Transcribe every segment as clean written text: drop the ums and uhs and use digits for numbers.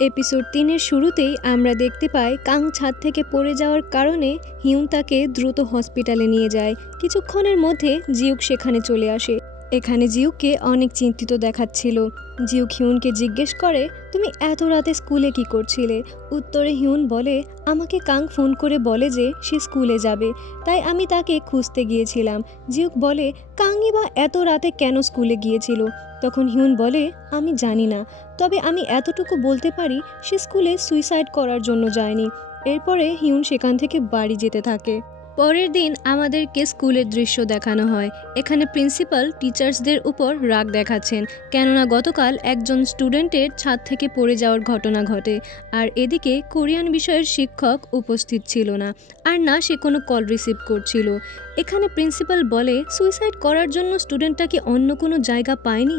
Episode ৩-এর শুরুতেই আমরা দেখতে পাই কাং ছাদ থেকে পড়ে যাওয়ার কারণে হিউন তাকে দ্রুত হসপিটালে নিয়ে যায়। কিছুক্ষণের মধ্যে জিউক সেখানে চলে আসে। এখানে জিউককে অনেক চিন্তিত দেখাচ্ছিল। জিউক হিউনকে জিজ্ঞেস করে, তুমি এত রাতে স্কুলে কি করছিলে? উত্তরে হিউন বলে, আমাকে কাং ফোন করে বলে যে সে স্কুলে যাবে, তাই আমি তাকে খুঁজতে গিয়েছিলাম। জিউক বলে, কাংই বা এত রাতে কেন স্কুলে গিয়েছিল? তখন হিউন বলে, আমি জানি না, তবে আমি এতটুকু বলতে পারি সে স্কুলে সুইসাইড করার জন্য যায়নি। এরপরে হিউন সেখান থেকে বাড়ি যেতে থাকে। পরের দিন আমাদেরকে স্কুলের দৃশ্য দেখানো হয়। এখানে প্রিন্সিপাল টিচার্সদের উপর রাগ দেখাচ্ছেন, কেননা গতকাল একজন স্টুডেন্টের ছাদ থেকে পড়ে যাওয়ার ঘটনা ঘটে। আর এদিকে কোরিয়ান বিষয়ের শিক্ষক উপস্থিত ছিল না, আর না সে কোনো কল রিসিভ করছিল। এখানে প্রিন্সিপাল বলে, সুইসাইড করার জন্য স্টুডেন্টটা কি অন্য কোনো জায়গা পায়নি?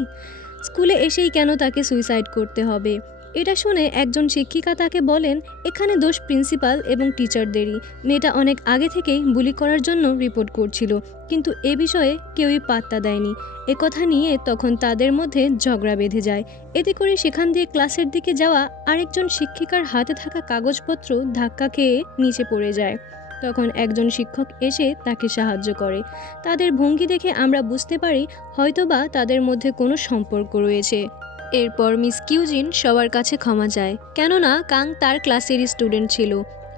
স্কুলে এসেই কেন তাকে সুইসাইড করতে হবে? এটা শুনে একজন শিক্ষিকা তাকে বলেন, এখানে দোষ প্রিন্সিপাল এবং টিচারদেরই। মেয়েটা অনেক আগে থেকেই বুলি করার জন্য রিপোর্ট করছিল, কিন্তু এ বিষয়ে কেউই পাত্তা দেয়নি। একথা নিয়ে তখন তাদের মধ্যে ঝগড়া বেঁধে যায়। এতে করে সেখান দিয়ে ক্লাসের দিকে যাওয়া আরেকজন শিক্ষিকার হাতে থাকা কাগজপত্র ধাক্কা খেয়ে নিচে পড়ে যায়। তখন একজন শিক্ষক এসে তাকে সাহায্য করে। তাদের ভঙ্গি দেখে আমরা বুঝতে পারি হয়তোবা তাদের মধ্যে কোনো সম্পর্ক রয়েছে। এরপর মিস কিউজিন সবার কাছে ক্ষমা চায়, কেননা কাং তার ক্লাসেরই স্টুডেন্ট ছিল।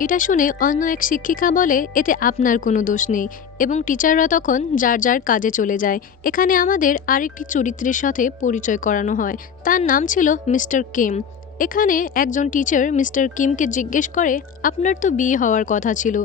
এটা শুনে অন্য এক শিক্ষিকা বলে, এতে আপনার কোনো দোষ নেই, এবং টিচাররা তখন যার যার কাজে চলে যায়। এখানে আমাদের আরেকটি চরিত্রের সাথে পরিচয় করানো হয়, তার নাম ছিল মিস্টার কিম। এখানে একজন টিচার মিস্টার কিমকে জিজ্ঞেস করে, আপনার তো বিয়ে হওয়ার কথা ছিল।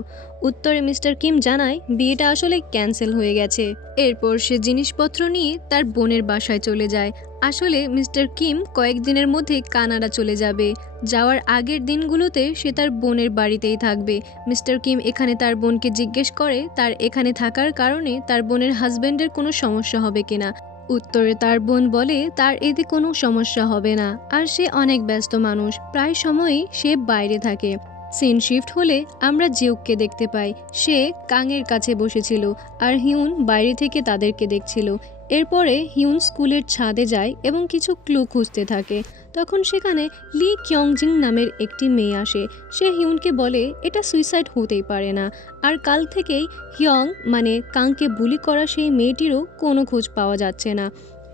উত্তরে মিস্টার কিম জানায়, বিয়েটা আসলে ক্যান্সেল হয়ে গেছে। এরপর সে জিনিসপত্র নিয়ে তার বোনের বাসায় চলে যায়। আসলে মিস্টার কিম কয়েকদিনের মধ্যে কানাডা চলে যাবে। যাওয়ার আগের দিনগুলোতে সে তার বোনের বাড়িতেই থাকবে। মিস্টার কিম এখানে তার বোনকে জিজ্ঞেস করে তার এখানে থাকার কারণে তার বোনের হাজব্যান্ডের কোনো সমস্যা হবে কিনা। উত্তরে তার বোন বলে তার এতে কোনো সমস্যা হবে না, আর সে অনেক ব্যস্ত মানুষ, প্রায় সময়ই সে বাইরে থাকে। সিন শিফট হলে আমরা জিউককে দেখতে পাই। সে কাংয়ের কাছে বসেছিল, আর হিউন বাইরে থেকে তাদেরকে দেখছিল। এরপরে হিউন স্কুলের ছাদে যায় এবং কিছু ক্লু খুঁজতে থাকে। তখন সেখানে লি কিয়ংজিং নামের একটি মেয়ে আসে। সে হিউনকে বলে, এটা সুইসাইড হতেই পারে না, আর কাল থেকেই হিয়ং মানে কাংকে বুলি করা সেই মেয়েটিরও কোনো খোঁজ পাওয়া যাচ্ছে না।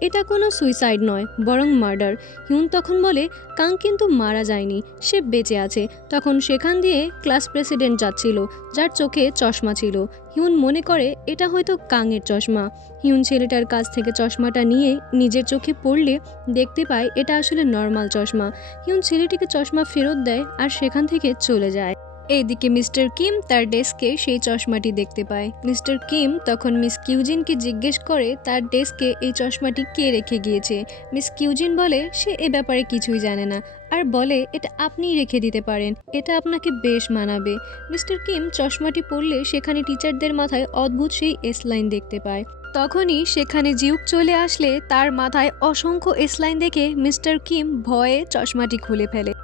এটা কোনো সুইসাইড নয়, বরং মার্ডার। হিউন তখন বলে, কাং কিন্তু মারা যায়নি, সে বেঁচে আছে। তখন সেখান দিয়ে ক্লাস প্রেসিডেন্ট যাচ্ছিল, যার চোখে চশমা ছিল। হিউন মনে করে এটা হয়তো কাংয়ের চশমা। হিউন ছেলেটার কাছ থেকে চশমাটা নিয়ে নিজের চোখে পড়লে দেখতে পায় এটা আসলে নর্মাল চশমা। হিউন ছেলেটিকে চশমা ফেরত দেয় আর সেখান থেকে চলে যায়। এইদিকে মিস্টার কিম তার ডেস্কে সেই চশমাটি দেখতে পায়। মিস্টার কিম তখন মিস কিউজিনকে জিজ্ঞেস করে তার ডেস্কে এই চশমাটি কে রেখে গিয়েছে। মিস কিউজিন বলে সে এ ব্যাপারে কিছুই জানে না, আর বলে এটা আপনিই রেখে দিতে পারেন, এটা আপনাকে বেশ মানাবে। মিস্টার কিম চশমাটি পরলে সেখানে টিচারদের মাথায় অদ্ভুত সেই এস লাইন দেখতে পায়। তখনই সেখানে জিউক চলে আসলে তার মাথায় অসংখ্য এস লাইন দেখে মিস্টার কিম ভয়ে চশমাটি খুলে ফেলে।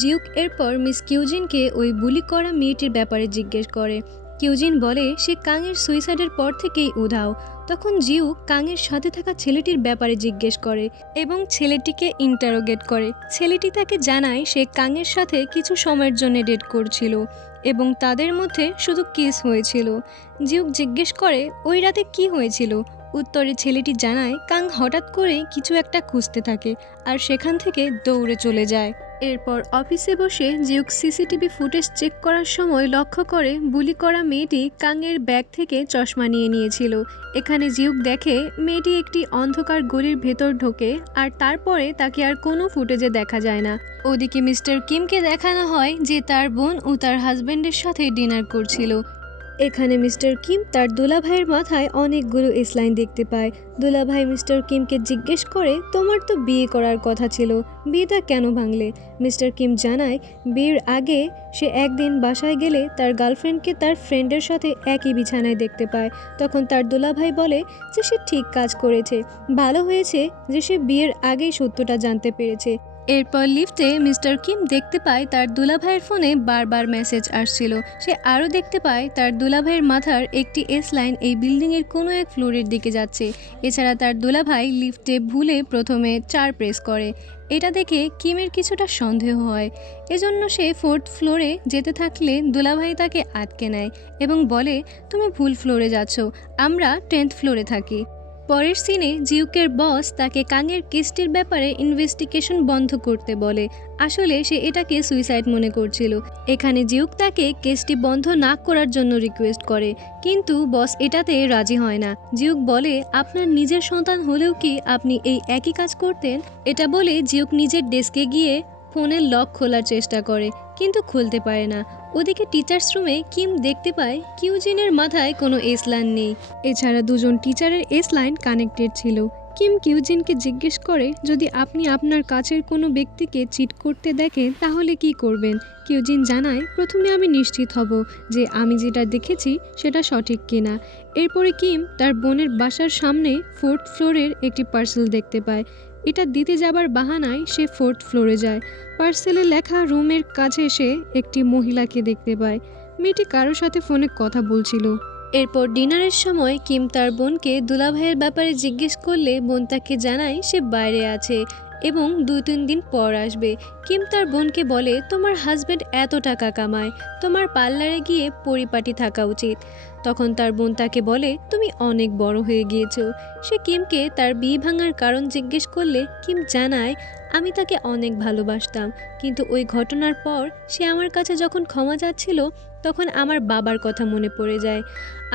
জিউক এরপর মিস কিউজিনকে ওই বুলি করা মেয়েটির ব্যাপারে জিজ্ঞেস করে। কিউজিন বলে সে কাংয়ের সুইসাইডের পর থেকেই উধাও। তখন জিউক কাংয়ের সাথে থাকা ছেলেটির ব্যাপারে জিজ্ঞেস করে এবং ছেলেটিকে ইন্টারোগেট করে। ছেলেটি তাকে জানায় সে কাংয়ের সাথে কিছু সময়ের জন্য ডেট করছিল এবং তাদের মধ্যে শুধু কিস হয়েছিল। জিউক জিজ্ঞেস করে ওই রাতে কি হয়েছিল। উত্তরে ছেলেটি জানায় কাং হঠাৎ করেই কিছু একটা খুঁজতে থাকে আর সেখান থেকে দৌড়ে চলে যায়। এরপর অফিসে বসে জিউক সিসিটিভি ফুটেজ চেক করার সময় লক্ষ্য করে বুলি করা মেয়েটি কাংয়ের ব্যাগ থেকে চশমা নিয়ে নিয়েছিল। এখানে জিউক দেখে মেয়েটি একটি অন্ধকার গলির ভেতর ঢোকে, আর তারপরে তাকে আর কোনো ফুটেজে দেখা যায় না। ওদিকে মিস্টার কিমকে দেখানো হয় যে তার বোন ও তার হাজবেন্ডের সাথে ডিনার করছিল। এখানে মিস্টার কিম তার দুলাভাইয়ের মাথায় অনেকগুলো এসলাইন দেখতে পায়। দুলাভাই মিস্টার কিমকে জিজ্ঞেস করে তোমার তো বিয়ে করার কথা ছিল, বিয়েটা কেন ভাঙলে? মিস্টার কিম জানায় বিয়ের আগে সে একদিন বাসায় গেলে তার গার্লফ্রেন্ডকে তার ফ্রেন্ডের সাথে একই বিছানায় দেখতে পায়। তখন তার দুলাভাই বলে যে সে ঠিক কাজ করেছে, ভালো হয়েছে যে সে বিয়ের আগেই সত্যটা জানতে পেরেছে। এরপর লিফটে মিস্টার কিম দেখতে পায় তার দুলাভাইয়ের ফোনে বারবার মেসেজ আসছিল। সে আরও দেখতে পায় তার দুলাভাইয়ের মাথার একটি এস লাইন এই বিল্ডিংয়ের কোনো এক ফ্লোরের দিকে যাচ্ছে। এছাড়া তার দুলাভাই লিফটে ভুলে প্রথমে 4 প্রেস করে। এটা দেখে কিমের কিছুটা সন্দেহ হয়। এজন্য সে 4th ফ্লোরে যেতে থাকলে দুলাভাই তাকে আটকে নেয় এবং বলে, তুমি ভুল ফ্লোরে যাচ্ছ, আমরা 10th ফ্লোরে থাকি। পরের সিনে জিউকের বস তাকে কাঙের কেসটির ব্যাপারে ইনভেস্টিগেশন বন্ধ করতে বলে। আসলে সে এটাকে সুইসাইড মনে করছিল। এখানে জিউক তাকে কেসটি বন্ধ না করার জন্য রিকোয়েস্ট করে, কিন্তু বস এটাতে রাজি হয় না। জিউক বলে, আপনার নিজের সন্তান হলেও কি আপনি এই একই কাজ করতেন? এটা বলে জিউক নিজের ডেস্কে গিয়ে ফোনের লক খোলার চেষ্টা করে, কিন্তু খুলতে পারে না। ওদিকে টিচার্স রুমে কিম দেখতে পায় কিউজিনের মাথায় কোনো এস লাইন নেই। এছাড়া দুজন টিচারের এস লাইন কানেক্টেড ছিল। কিম কিউজিনকে জিজ্ঞেস করে, যদি আপনি আপনার কাছের কোনো ব্যক্তিকে চিট করতে দেখেন তাহলে কি করবেন? কিউজিন জানায়, প্রথমে আমি নিশ্চিত হব যে আমি যেটা দেখেছি সেটা সঠিক কিনা। এরপরে কিম তার বোনের বাসার সামনে 4th ফ্লোরের একটি পার্সেল দেখতে পায়। এটা দিতে যাবার বাহানায় সে 4th ফ্লোরে যায়। পার্সেলে লেখা রুমের কাছে এসে একটি মহিলাকে দেখতে পায়। মেয়েটি কারোর সাথে ফোনে কথা বলছিল। এরপর ডিনারের সময় কিম তার বোনকে দুলাভাইয়ের ব্যাপারে জিজ্ঞেস করলে বোন তাকে জানায় সে বাইরে আছে এবং 2-3 দিন পর আসবে। কিম তার বোনকে বলে, তোমার হাজব্যান্ড এত টাকা কামায়, তোমার পার্লারে গিয়ে পরিপাটি থাকা উচিত। তখন তার বোন তাকে বলে, তুমি অনেক বড় হয়ে গিয়েছো। সে কিমকে তার বিয়ে ভাঙার কারণ জিজ্ঞেস করলে কিম জানায়, আমি তাকে অনেক ভালোবাসতাম, কিন্তু ওই ঘটনার পর সে আমার কাছে যখন ক্ষমা চাচ্ছিল তখন আমার বাবার কথা মনে পড়ে যায়।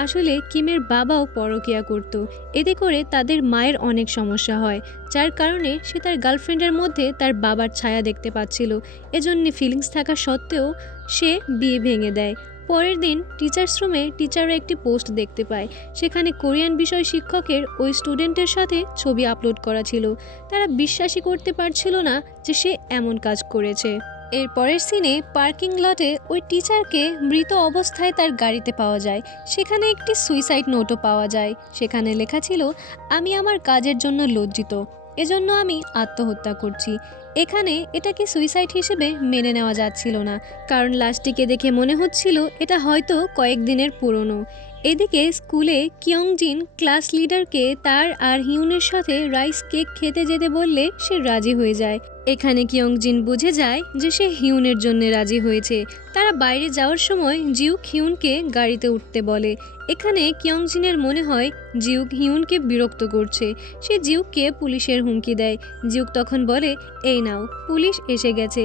আসলে কিমের বাবাও পরকীয়া করত। এতে করে তাদের মায়ের অনেক সমস্যা হয়, যার কারণে সে তার গার্লফ্রেন্ডের মধ্যে তার বাবার ছায়া দেখতে পাচ্ছিল। এজন্য ফিলিংস থাকা সত্ত্বেও সে বিয়ে ভেঙে দেয়। পরের দিন টিচার্স রুমে টিচাররা একটি পোস্ট দেখতে পায়। সেখানে কোরিয়ান বিষয় শিক্ষকের ওই স্টুডেন্টের সাথে ছবি আপলোড করা ছিল। তারা বিশ্বাসই করতে পারছিল না যে সে এমন কাজ করেছে। এর পরের সিনে পার্কিং লটে ওই টিচারকে মৃত অবস্থায় তার গাড়িতে পাওয়া যায়। সেখানে একটি সুইসাইড নোটও পাওয়া যায়। সেখানে লেখা ছিল, আমি আমার কাজের জন্য লজ্জিত, এজন্য আমি আত্মহত্যা করছি। এখানে এটাকে সুইসাইড হিসেবে মেনে নেওয়া যাচ্ছিল না, কারণ লাশটিকে দেখে মনে হচ্ছিল এটা হয়তো কয়েকদিনের পুরনো। এদিকে স্কুলে কিয়ংজিন ক্লাস লিডারকে তার আর হিউনের সাথে রাইস কেক খেতে যেতে বললে সে রাজি হয়ে যায়। এখানে কিয়ংজিন বুঝে যায় যে সে হিউনের জন্য রাজি হয়েছে। তারা বাইরে যাওয়ার সময় জিউক হিউনকে গাড়িতে উঠতে বলে। এখানে কিয়ংজিনের মনে হয় জিউক হিউনকে বিরক্ত করছে। সে জিউককে পুলিশের হুমকি দেয়। জিউক তখন বলে, এই নাও, পুলিশ এসে গেছে।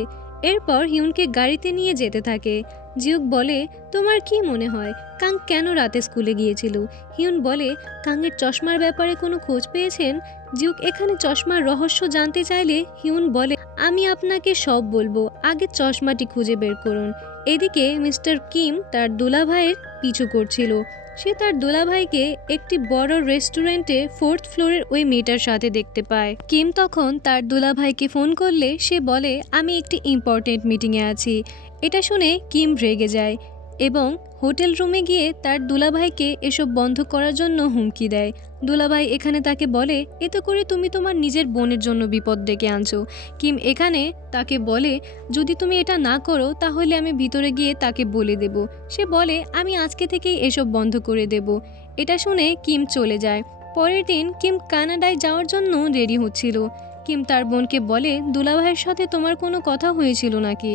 এরপর হিউনকে গাড়িতে নিয়ে যেতে থাকে। জিউক বলে, তোমার কি মনে হয় কাং কেন রাতে স্কুলে গিয়েছিল? হিউন বলে, কাংয়ের চশমার ব্যাপারে কোনো খোঁজ পেয়েছেন? জিউক এখানে চশমার রহস্য জানতে চাইলে হিউন বলে, আমি আপনাকে সব বলবো, আগে চশমাটি খুঁজে বের করুন। এদিকে মিস্টার কিম তার দুলাভাইয়ের পিছু করছিল। সে তার দুলাভাইকে একটি বড় রেস্টুরেন্টে 4th ফ্লোরের ওই মেয়েটার সাথে দেখতে পায়। কিম তখন তার দুলাভাইকে ফোন করলে সে বলে, আমি একটি ইম্পর্টেন্ট মিটিংয়ে আছি। এটা শুনে কিম রেগে যায় এবং হোটেল রুমে গিয়ে তার দুলাভাইকে এসব বন্ধ করার জন্য হুমকি দেয়। দুলাভাই এখানে তাকে বলে, এতে করে তুমি তোমার নিজের বোনের জন্য বিপদ ডেকে আনছো। কিম এখানে তাকে বলে, যদি তুমি এটা না করো তাহলে আমি ভিতরে গিয়ে তাকে বলে দেব। সে বলে, আমি আজকে থেকেই এসব বন্ধ করে দেব। এটা শুনে কিম চলে যায়। পরের দিন কিম কানাডায় যাওয়ার জন্য রেডি হচ্ছিল। কিম তার বোনকে বলে, দুলাভাইয়ের সাথে তোমার কোনো কথা হয়েছিল নাকি?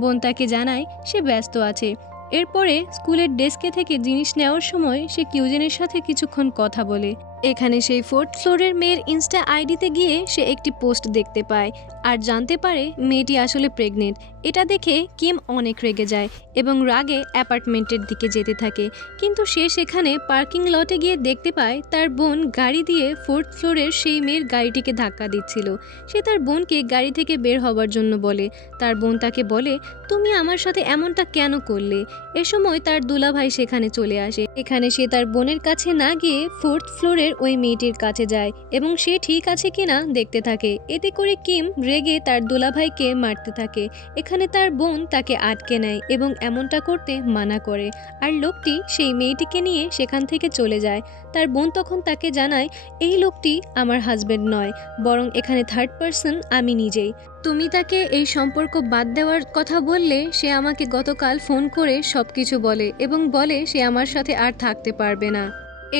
বোন তাকে জানায় সে ব্যস্ত আছে। এরপরে স্কুলের ডেস্কে থেকে জিনিস নেওয়ার সময় সে কিউজেনের সাথে কিছুক্ষণ কথা বলে। এখানে সেই 4th ফ্লোরের মেয়ের ইনস্টা আইডিতে গিয়ে সে একটি পোস্ট দেখতে পায় আর জানতে পারে মেয়েটি আসলে প্রেগনেন্ট। এটা দেখে কিম অনেক রেগে যায় এবং রাগে অ্যাপার্টমেন্টের দিকে যেতে থাকে। কিন্তু সে সেখানে পার্কিং লটে গিয়ে দেখতে পায় তার বোন গাড়ি দিয়ে 4th ফ্লোরের সেই মেয়ের গাড়িটিকে ধাক্কা দিচ্ছিল। সে তার বোনকে গাড়ি থেকে বের হওয়ার জন্য বলে। তার বোন তাকে বলে, তুমি আমার সাথে এমনটা কেন করলে? এ সময় তার দুলাভাই সেখানে চলে আসে। এখানে সে তার বোনের কাছে না গিয়ে 4th ফ্লোরের ওই মেয়েটির কাছে যায় এবং সে ঠিক আছে কিনা দেখতে থাকে। এতে করে কিম রেগে তার দুলাভাইকে মারতে থাকে। এখানে সেখানে তার বোন তাকে আটকে নেয় এবং এমনটা করতে মানা করে, আর লোকটি সেই মেয়েটিকে নিয়ে সেখান থেকে চলে যায়। তার বোন তখন তাকে জানায়, এই লোকটি আমার হাজবেন্ড নয়, বরং এখানে থার্ড পারসন আমি নিজেই। তুমি তাকে এই সম্পর্ক বাদ দেওয়ার কথা বললে সে আমাকে গতকাল ফোন করে সব কিছু বলে এবং বলে সে আমার সাথে আর থাকতে পারবে না।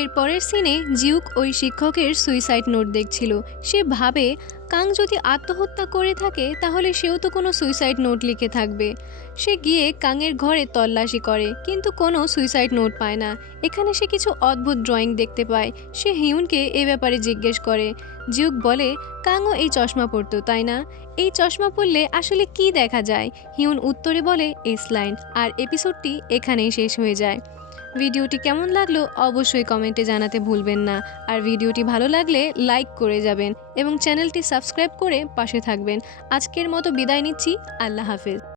এর পরের সিনে জিউক ওই শিক্ষকের সুইসাইড নোট দেখছিল। সে ভাবে কাং যদি আত্মহত্যা করে থাকে তাহলে সেও তো কোনো সুইসাইড নোট লিখে থাকবে। সে গিয়ে কাংয়ের ঘরে তল্লাশি করে কিন্তু কোনো সুইসাইড নোট পায় না। এখানে সে কিছু অদ্ভুত ড্রয়িং দেখতে পায়। সে হিউনকে এ ব্যাপারে জিজ্ঞেস করে। জিউক বলে, কাংও এই চশমা পরতো তাই না? এই চশমা পরলে আসলে কি দেখা যায়? হিউন উত্তরে বলে এসলাইন। আর এপিসোডটি এখানেই শেষ হয়ে যায়। ভিডিওটি কেমন লাগলো অবশ্যই কমেন্টে জানাতে ভুলবেন না। আর ভিডিওটি ভালো লাগলে লাইক করে যাবেন এবং চ্যানেলটি সাবস্ক্রাইব করে পাশে থাকবেন। আজকের মতো বিদায় নিচ্ছি। আল্লাহ হাফেজ।